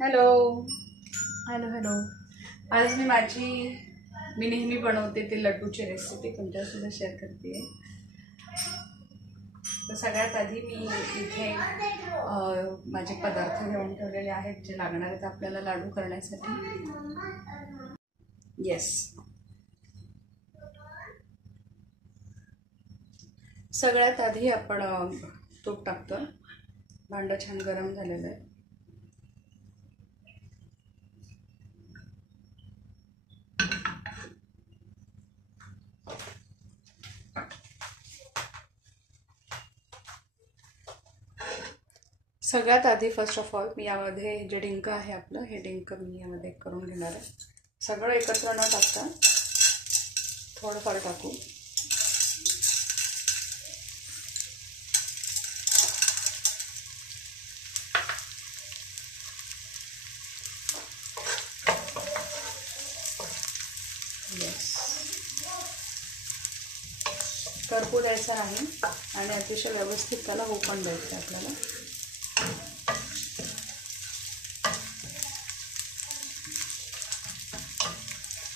Hello hello hello. आज मी नेहमी बनवते ते लड्डूची रेसिपी तुमच्यासोबत शेअर करते. तर सगळ्यात आधी मी इथे माझे पदार्थ घेऊन ठेवलेले आहेत जे लागणार आहेत आपल्याला लाडू करण्यासाठी. येस, सगळ्यात आधी आपण तूप टाकतो. भांडं छान गरम झालेलं आहे. सगळ्यात आधी फर्स्ट ऑफ ऑल मी यामध्ये जे डिंक आहे आपलं, हे डिंक मी यामध्ये करून घेणार आहे. सगळं एकत्र न टाकता थोडंफार टाकू. करपू द्यायचा नाही आणि अतिशय व्यवस्थित त्याला होऊ पण द्यायचं आपल्याला.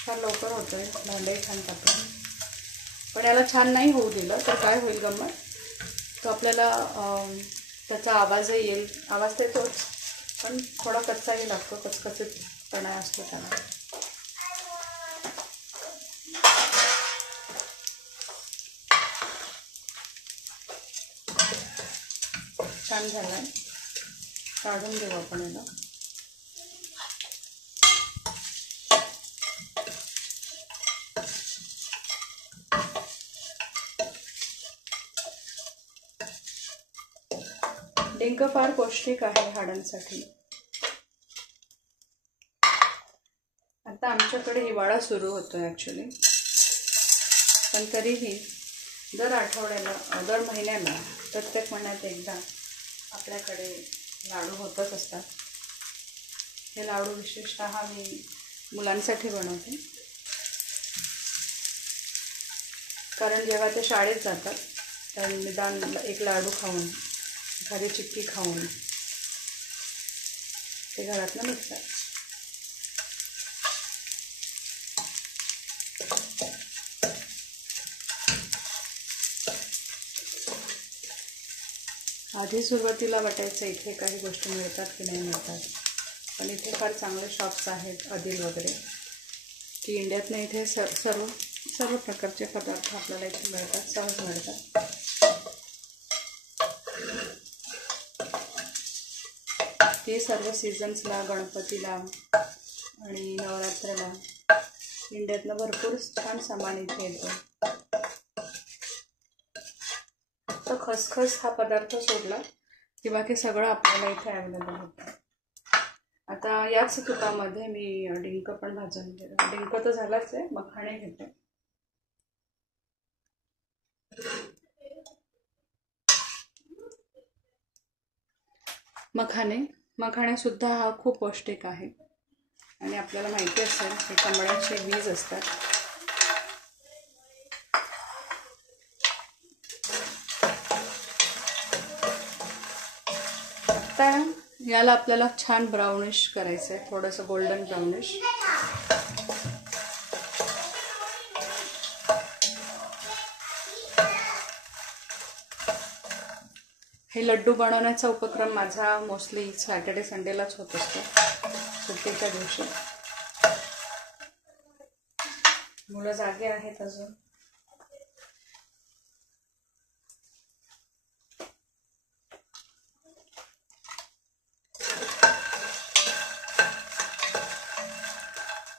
फार लवकर होतोय, भांडे छान टाकून. पण याला छान नाही होऊ दिलं तर काय होईल गंमत, तो आपल्याला त्याचा आवाजही येईल. आवाज तर येतोच पण थोडा कच्चाही लागतो, कचकचीतपणा असतो त्याला. छान झाला आहे, काढून देऊ आपण याला. डिंक फार पौष्टिक आहे हाडांसाठी. आता आमच्याकडे हिवाळा सुरू होतोय ॲक्च्युली, पण तरीही दर महिन्याला प्रत्येक महिन्यात एकदा आपल्याकडे लाडू होतच असतात. हे लाडू विशेषतः मी मुलांसाठी बनवते, कारण जेव्हा ते शाळेत जातात तर निदान एक लाडू खाऊन, एखादी चिक्की खाऊन ते घरातनं निघतात. आधी सुरुवातीला वाटायचं इथे काही गोष्टी मिळतात की नाही मिळतात, पण इथे फार चांगले शॉप्स आहेत, अदिल वगैरे, की इंडियातनं इथे सर्व प्रकारचे पदार्थ आपल्याला इथे मिळतात, सहज मिळतात. ते सर्व सीझन्सला, गणपतीला आणि नवरात्राला इंडियातनं भरपूर छान सामान इथे येतं. तर खसखस हा पदार्थ सोडला की बाकी सगळं आपल्याला इथे अवेलेबल होतं. आता याच तुपामध्ये मी डिंक पण भाजून घेते. डिंक तर झालाच आहे, मखाणे घेते. मखाणे सुद्धा हा खूप पौष्टिक आहे आणि आपल्याला माहिती असेल हे कमळाचे बीज असतात. आता याला आपल्याला छान ब्राउनिश करायचं आहे, थोडंसं गोल्डन ब्राउनिश. हे लड्डू बनवण्याचा उपक्रम माझा मोस्टली सॅटर्डे संडेलाच होत असतो, सुट्टीच्या दिवशी. मुलं जागे आहेत अजून.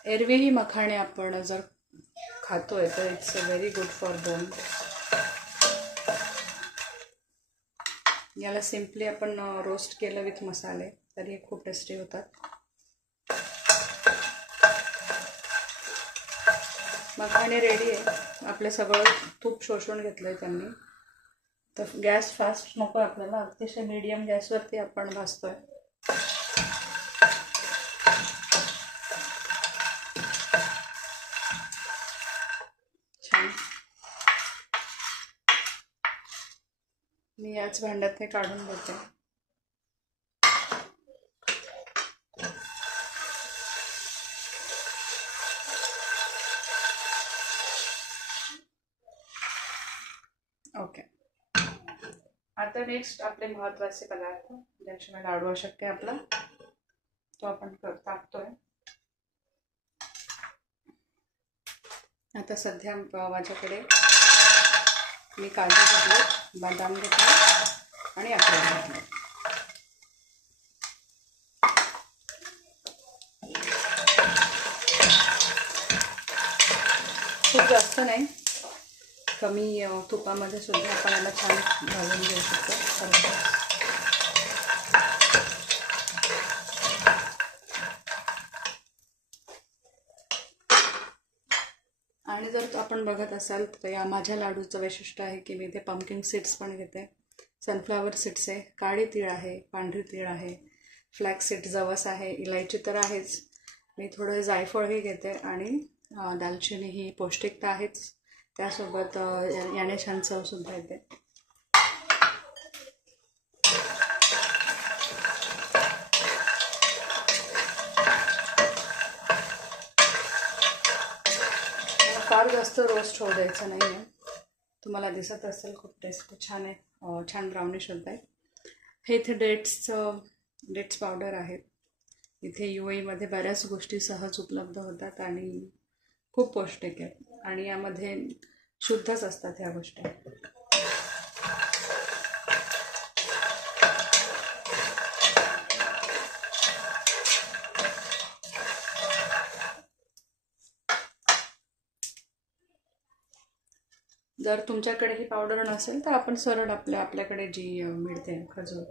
एरवी ही मखाणे आपण जर खातोय तर it's very good for bone. याला सिम्पली आपण रोस्ट केलं विथ मसाले तरी खूप टेस्टी होतात. मखाणे रेडी आहे. आपलं सगळं तूप शोषून घेतलंय त्यांनी. तर गॅस फास्ट नको आपल्याला, अतिशय मीडियम गॅसवरती आपण भाजतोय. छान. मी याच भांड्यात हे काढून घेते. आता नेक्स्ट आपले महत्त्वाचे पदार्थ ज्याशिवाय लाडू अशक्य आहे आपला, तो आपण टाकतोय. आता सध्या माझ्याकडे मी काजू घेतले, बदाम घेतले आणि अक्रोड घेतले. खूप जास्त नाही, कमी तुपामध्ये सुद्धा आपण याला छान भाजून घेऊ शकतो. आणि जर आपण बघत असाल तर या माझ्या लाडूचं वैशिष्ट्य आहे की मी इथे पंपकिन सीड्स पण घेते, सनफ्लावर सीड्स आहे, काळी तीळ आहे, पांढरी तीळ आहे, फ्लॅक्स सीड जवस आहे, इलायची तर आहेच, मी थोडं जायफळही घेते आणि दालचिनी ही पौष्टिकता आहेच, त्यासोबत याने छान चवसुद्धा येते. फार जास्त रोस्ट होऊ द्यायचं नाही आहे. तुम्हाला दिसत असेल खूप टेस्ट छान आहे, छान ब्राउनिश होत आहे. हे इथे डेट्स पावडर आहेत. इथे UAE बऱ्याच गोष्टी सहज उपलब्ध होतात आणि खूप पौष्टिक आहेत आणि यामध्ये शुद्धच असतात ह्या गोष्टी. जर तुमच्याकडे ही पावडर नसेल तर आपण सरळ आपल्याकडे जी मिळते खजूर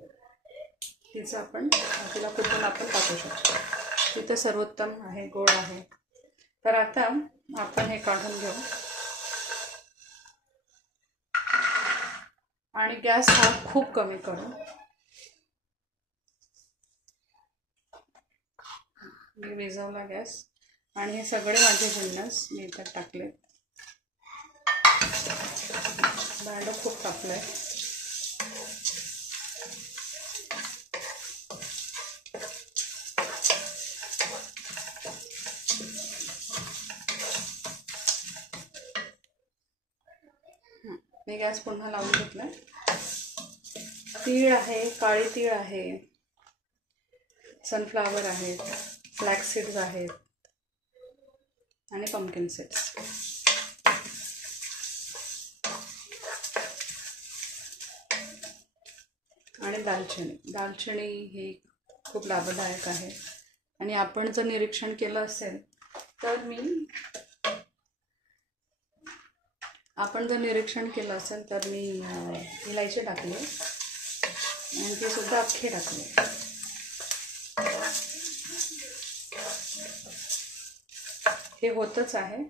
तिचं आपण तिला कुठून आपण टाकू शकतो. तिथं सर्वोत्तम आहे, गोड आहे. तर आता आपण हे काढून घेऊ आणि गॅस हा खूप कमी करू. मी विझवला गॅस आणि हे सगळे माझे जिन्नस मी इथं टाकले. भांडं खूप तापलंय. मी गॅस पुन्हा लावून घेतलाय. तीळ आहे, काळी तीळ आहे, सनफ्लावर आहेत, फ्लॅक्स सीड्स आहेत आणि पंपकिन सीड्स. आणि दालचिनी ही खूप लाभदायक आहे आणि आपण जर निरीक्षण केलं असेल तर मी इलायची टाकली आणि ती सुद्धा अख्खी टाकली. हे होतच आहे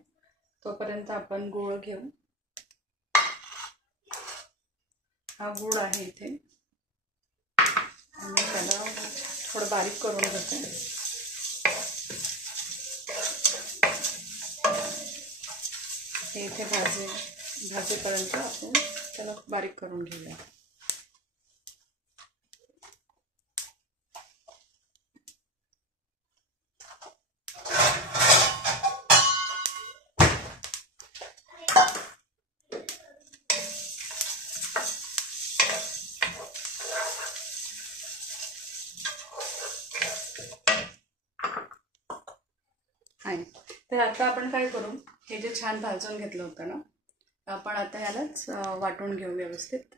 तोपर्यंत आपण गूळ घेऊ. हा गूळ आहे इथे आणि त्याला थोडं बारीक करून घेते. हे इथे भाजेपर्यंत आपण त्याला बारीक करून घेऊया. आहे तर आता आपण काय करू, हे जे छान भाजून घेतलं होतं ना, आपण आता ह्यालाच वाटून घेऊ व्यवस्थित.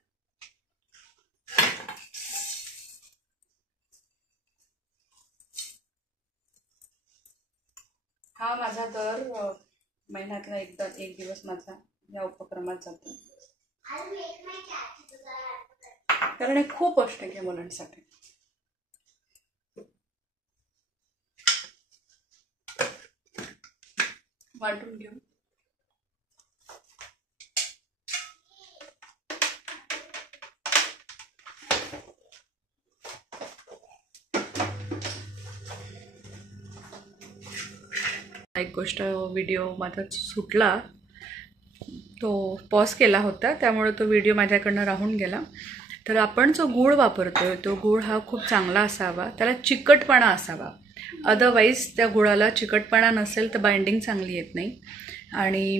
हा माझा दर महिन्यातला एक दिवस माझा या उपक्रमात जातो, कारण हे खूप पौष्टिक आहे मुलांसाठी. वाटून घेऊ. एक गोष्ट, व्हिडिओ माझा सुटला, तो पॉज केला होता, त्यामुळे तो व्हिडिओ माझ्याकडनं राहून गेला. तर आपण जो गूळ वापरतोय तो गूळ हा खूप चांगला असावा, त्याला चिकटपणा असावा. अदरवाईज त्या गुळाला चिकटपणा नसेल तर बाइंडिंग चांगली येत नाही. आणि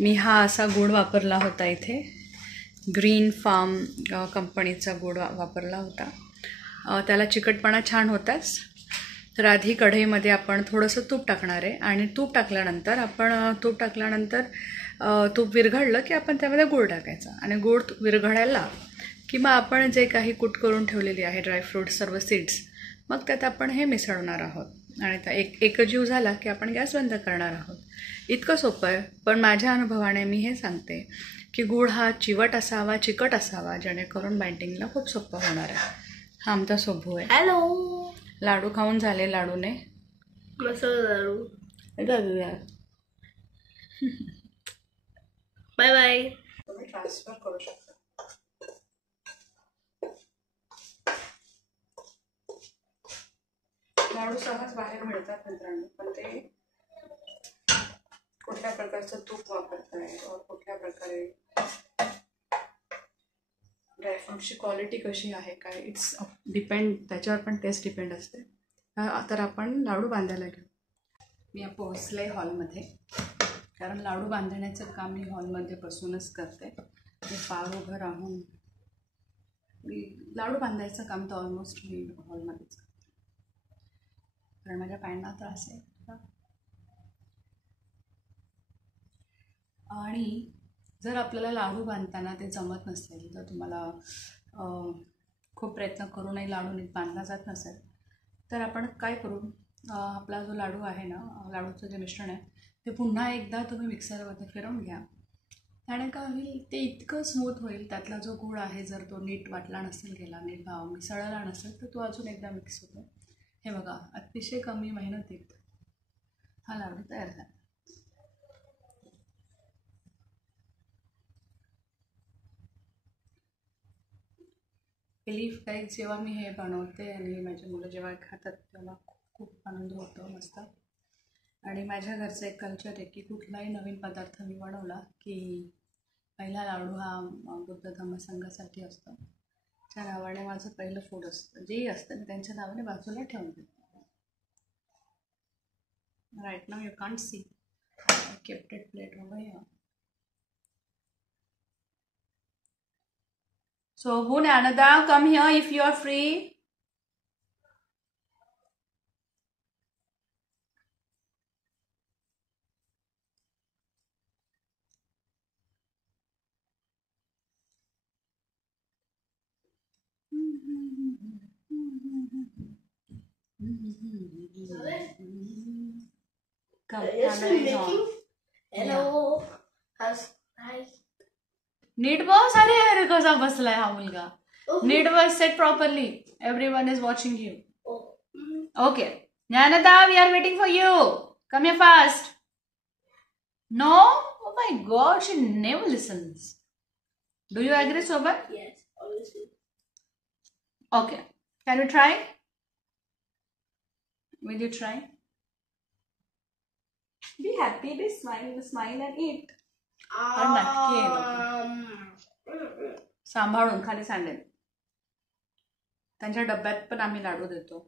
मी हा असा गूळ वापरला होता इथे, ग्रीन फार्म कंपनीचा गूळ वापरला होता. त्याला चिकटपणा छान होताच. तर आधी कढईमध्ये आपण थोडंसं तूप टाकणार आहे आणि तूप टाकल्यानंतर तूप विरघळलं की आपण त्यामध्ये गूळ टाकायचा आणि गूळ विरघळायला किंवा आपण जे काही कूट करून ठेवलेली आहे ड्रायफ्रूट्स सर्व सीड्स मग त्यात आपण हे मिसळणार आहोत आणि त्या एकजीव झाला की आपण गॅस बंद करणार आहोत. इतकं सोपं आहे. पण माझ्या अनुभवाने मी हे सांगते की गूळ हा चिवट असावा, चिकट असावा, जेणेकरून बाइंडिंगला खूप सोपं होणार आहे. हा आमचा स्वभाव आहे. हॅलो. लाडू खाऊन झाले. लाडूने मसाला लाडू. Bye bye. तुम्ही ट्रान्सफर करू शकता. लाडू सहज बाहेर मिळतात मित्रांनो, पण ते कुठल्या प्रकारचं तूप वापरताय और कुठल्या प्रकारे ड्रायफ्रूटची क्वालिटी कशी आहे काय इट्स डिपेंड, त्याच्यावर पण टेस्ट डिपेंड असते. तर आपण लाडू बांधायला घेऊ. मी पोहोचले हॉलमध्ये, कारण लाडू बांधण्याचं काम मी हॉलमध्ये बसूनच करते. मी फार उभं राहून लाडू बांधायचं काम तर ऑलमोस्ट मी हॉलमध्येच करते, कारण माझ्या पायांना त्रास आहे. आणि जर आपल्याला लाडू बांधताना ते जमत नसेल, तर तुम्हाला खूप प्रयत्न करूनही लाडू नीट बांधला जात नसेल, तर आपण काय करू, आपला जो लाडू आहे ना, लाडूचं जे मिश्रण आहे ते पुन्हा एकदा तुम्ही मिक्सरमध्ये फिरवून घ्या. त्याने काय होईल, ते इतकं स्मूथ होईल. त्यातला जो गूळ आहे जर तो नीट वाटला नसेल गेला, नीट मिसळला नसेल, तर तो अजून एकदा मिक्स होतो. हे बघा, अतिशय कमी मेहनतीत हा लाडू तयार झाला. बिलीफ काही जेव्हा मी हे बनवते आणि माझी मुलं जेव्हा खातात तेव्हा खूप आनंद होतो मस्त. आणि माझ्या घरचं एक कल्चर आहे की कुठलाही नवीन पदार्थ मी बनवला की पहिला लाडू हा बुद्ध धम्म संघासाठी असतो. त्या नावाने माझं पहिलं फूड असतं, जेही असतं मी त्यांच्या नावाने बाजूला ठेवून देते. राईट नाव you can't see, I kept it plate over here. So, Anada, come here if you are free. Come, camera is on. Hello. Hi. नीट बस. अरे अरे कसा बसलाय हा मुलगा. नीट बस. Set properly. Everyone is watching you. Okay. Jnanada, we are waiting for you. Come here fast. No? Oh my God, she never listens. Do you agree, Soban? Yes, obviously. Okay. Can you try? Will you try? Be happy, be smile and eat. सांभाळून खाली सांडेल. त्यांच्या डब्यात पण आम्ही लाडू देतो.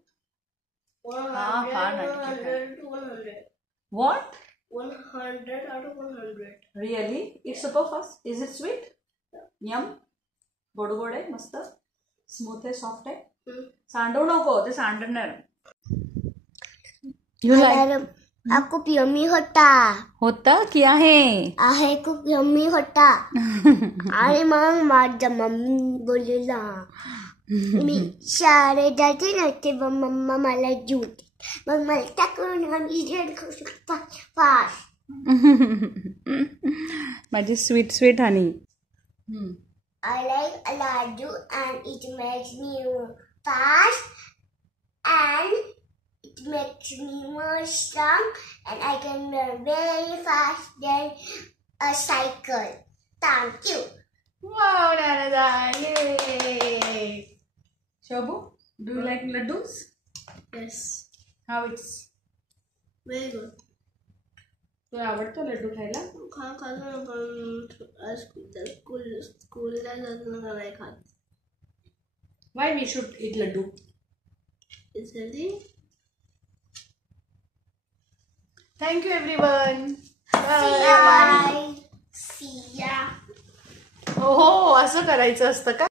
हा फार नाटकी. What? 100 out of 100. Really? It's super fast. Is it sweet? Yum. गोड आहे, मस्त स्मूथ आहे, सॉफ्ट आहे. सांडू नको, ते सांडणार. You like? खूप यम्मी होता की आहे खूप यम्मी होता. आणि मग माझ्या मम्मी बोलला मी शाळेत जाते ना तेव्हा मम्मा मला घेऊन मग मला टाकून आम्ही खाऊ शकतो फास्ट. माझी sweet honey. I like laddu and it makes me fast and it makes me more strong and I can run very fast than a cycle. Thank you. Wow, Nana, yay! Shabu, do you like laddus? Yes. How it's? Very good. तुला आवडतो लड्डू खायला? खायला पण स्कूलला जाताना नाही खात. Why we should eat laddu? It's healthy. Thank you everyone. Bye. See ya. हो असं करायचं असतं का?